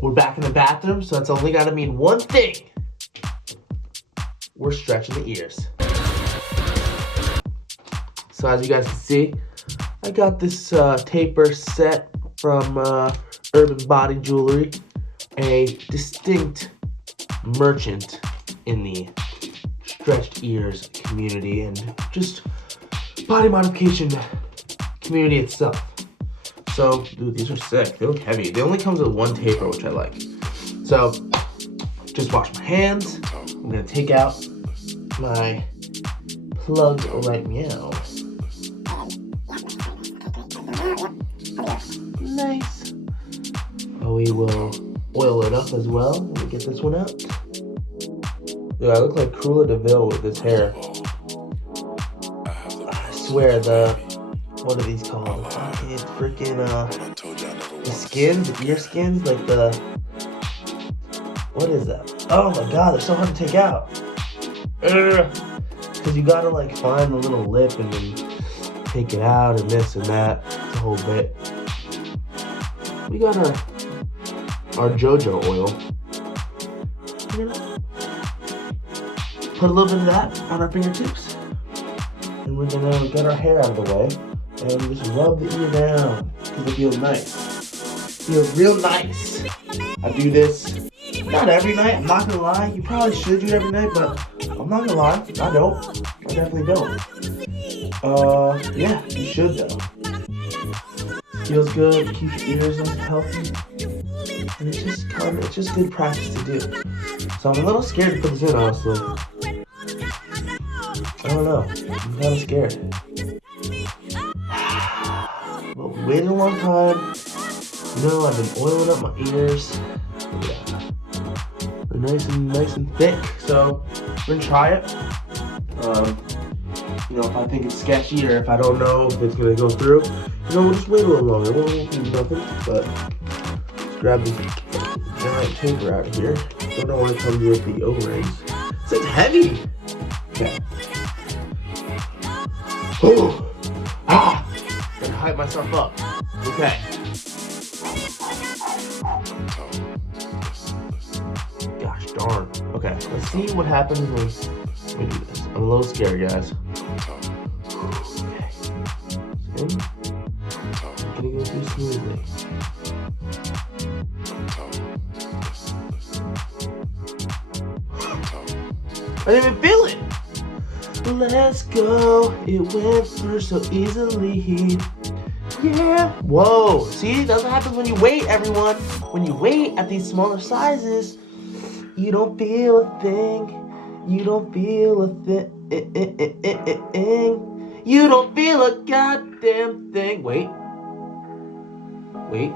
We're back in the bathroom, so that's only gotta mean one thing. We're stretching the ears. So as you guys can see, I got this taper set from Urban Body Jewelry, a distinct merchant in the stretched ears community and just body modification community itself. So, dude, these are sick. They look heavy. They only comes with one taper, which I like. So, just wash my hands. I'm gonna take out my plug right now. Nice. We will oil it up as well. Let me get this one out. Dude, I look like Cruella de Vil with this hair. I swear, what are these called? It's freaking, the skins, the ear skins, like what is that? Oh my god, they're so hard to take out. Because you gotta like find the little lip and then take it out and this and that. It's a whole bit. We got our JOJO oil. Put a little bit of that on our fingertips. And we're gonna get our hair out of the way. And just rub the ear down, because it feels nice. It feels real nice. I do this not every night, I'm not gonna lie. You probably should do it every night, but I'm not gonna lie, I don't. I definitely don't. Yeah, you should though. Feels good, keeps your ears nice and healthy. And it's just good practice to do. So I'm a little scared to put this in, honestly. I don't know, I'm kind of scared. But we waited a long time. You know, I've been oiling up my ears. Yeah. They're nice and thick. So we're gonna try it. You know, if I think it's sketchy or if I don't know if it's gonna go through, you know, we'll just wait a little longer. We won't do nothing. But let's grab this giant taper out of here. Don't know why it comes with the O-rings. It's heavy. Okay. Oh. Ah. Gotta hype myself up. Okay. Gosh darn. Okay, let's see what happens when we do this. I'm a little scared, guys. Okay. See? I'm gonna go through smoothly. I didn't even feel it. Let's go. It went through so easily. Yeah. Whoa. See, that's what happens when you wait, everyone. When you wait at these smaller sizes, you don't feel a thing. You don't feel a thing. You don't feel a goddamn thing. Wait. Wait.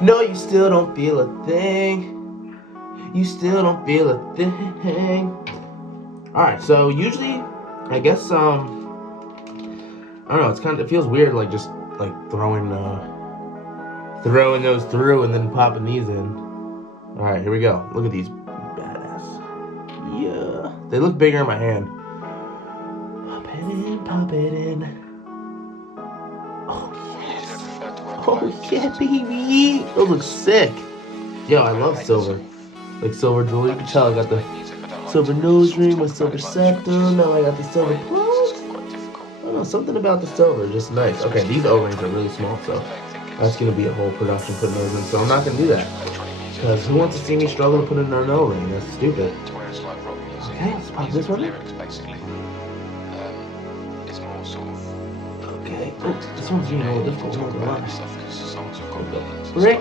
No, you still don't feel a thing. You still don't feel a thing. Alright, so usually, I guess, I don't know, it feels weird, like, just, like, throwing those through and then popping these in. Alright, here we go. Look at these badass. Yeah. They look bigger in my hand. Pop it in, pop it in. Oh, yes. Oh, yeah, baby. Those look sick. Yo, I love silver. Like, silver jewelry. You can tell I got the silver nose ring with silver septum. Now I got the silver plugs. I don't know, something about the silver is just nice. Okay, these O-rings are really small, so that's gonna be a whole production putting those in. So I'm not gonna do that because who wants to see me struggle to put in an O-ring? That's stupid. Okay, let's pop this one in. Okay, oh, this one's even a little difficult. I'm not gonna lie. Rick.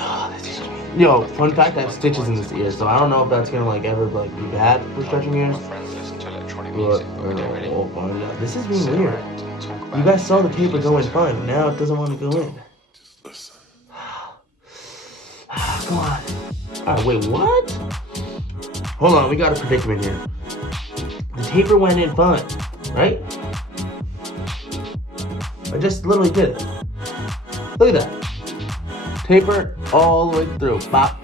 Oh, this is... Yo, fun fact, I have stitches in this ear, so I don't know if that's gonna like ever like be bad for stretching ears. But we'll find out. This is being weird. You guys saw the taper go in fine, but now it doesn't want to go in. Come on. Alright, wait, what? Hold on, we got a predicament here. The taper went in fine, right? I just literally did it. Look at that. Taper all the way through. Bop.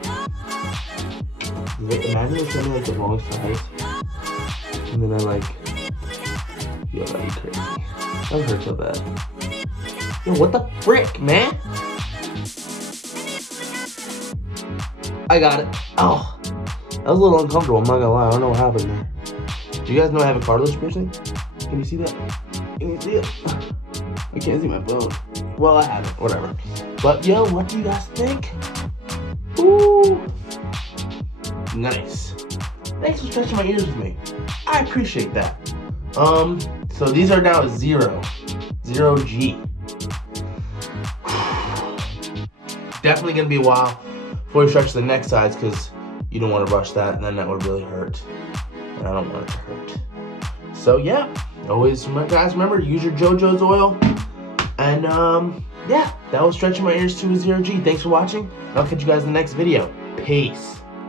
Imagine if something like the wrong size. And then I like... Yo, that'd be crazy. That would hurt so bad. Yo, what the frick, man? I got it. Oh, that was a little uncomfortable, I'm not gonna lie. I don't know what happened there. Do you guys know I have a cartilage piercing? Can you see that? Can you see it? I can't see my phone. Well, I have it, whatever. But yo, what do you guys think? Ooh, nice. Thanks for stretching my ears with me. I appreciate that. So these are now 0 G. Definitely gonna be a while before we stretch the next sides because you don't want to rush that, and then that would really hurt. And I don't want it to hurt. So yeah, always, guys, remember, use your JOJO's oil. And yeah, that was stretching my ears to a 0 G. Thanks for watching. I'll catch you guys in the next video. Peace.